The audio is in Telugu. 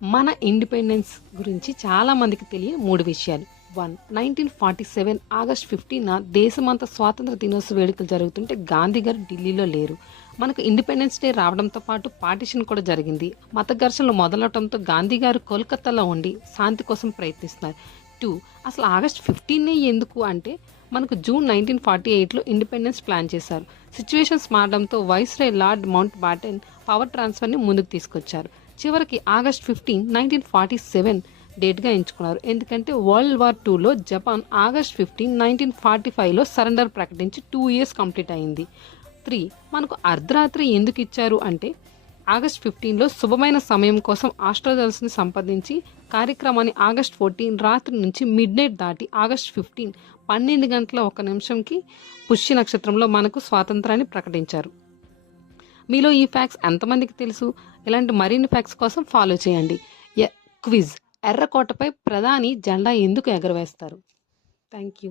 మన ఇండిపెండెన్స్ గురించి చాలా మందికి తెలియని 3 విషయాలు. 1. 1947 ఆగస్ట్ 15న దేశమంతా స్వాతంత్ర దినోత్సవ వేడుకలు జరుగుతుంటే గాంధీ గారు ఢిల్లీలో లేరు. మనకు ఇండిపెండెన్స్ డే రావడంతో పాటు పార్టిషన్ కూడా జరిగింది. మత ఘర్షణలు మొదలవడంతో గాంధీ గారు కోల్కతాలో ఉండి శాంతి కోసం ప్రయత్నిస్తున్నారు. 2. అసలు ఆగస్ట్ 15 ఎందుకు అంటే మనకు జూన్ 1948లో ఇండిపెండెన్స్ ప్లాన్ చేశారు. సిచ్యువేషన్స్ మారడంతో వైస్రాయ్ లార్డ్ మౌంట్ బాటన్ పవర్ ట్రాన్స్ఫర్ని ముందుకు తీసుకొచ్చారు. చివరికి ఆగస్ట్ 15, 1947 డేట్గా ఎంచుకున్నారు. ఎందుకంటే వరల్డ్ వార్ 2లో జపాన్ ఆగస్ట్ 15, 1945లో సరెండర్ ప్రకటించి 2 years కంప్లీట్ అయింది. 3. మనకు అర్ధరాత్రి ఎందుకు ఇచ్చారు అంటే ఆగస్ట్ 15లో శుభమైన సమయం కోసం ఆస్ట్రోజల్స్ని సంపాదించి కార్యక్రమాన్ని ఆగస్ట్ 14 రాత్రి నుంచి మిడ్నైట్ దాటి ఆగస్ట్ 15 12 గంటల 1 నిమిషంకి పుష్య నక్షత్రంలో మనకు స్వాతంత్రాన్ని ప్రకటించారు. మీలో ఈ ఫ్యాక్ట్స్ ఎంతమందికి తెలుసు? ఇలాంటి మరిన్ని ఫ్యాక్ట్స్ కోసం ఫాలో చేయండి. క్విజ్: ఎర్రకోటపై ప్రధాని జెండా ఎందుకు ఎగరవేస్తారు? Thank you.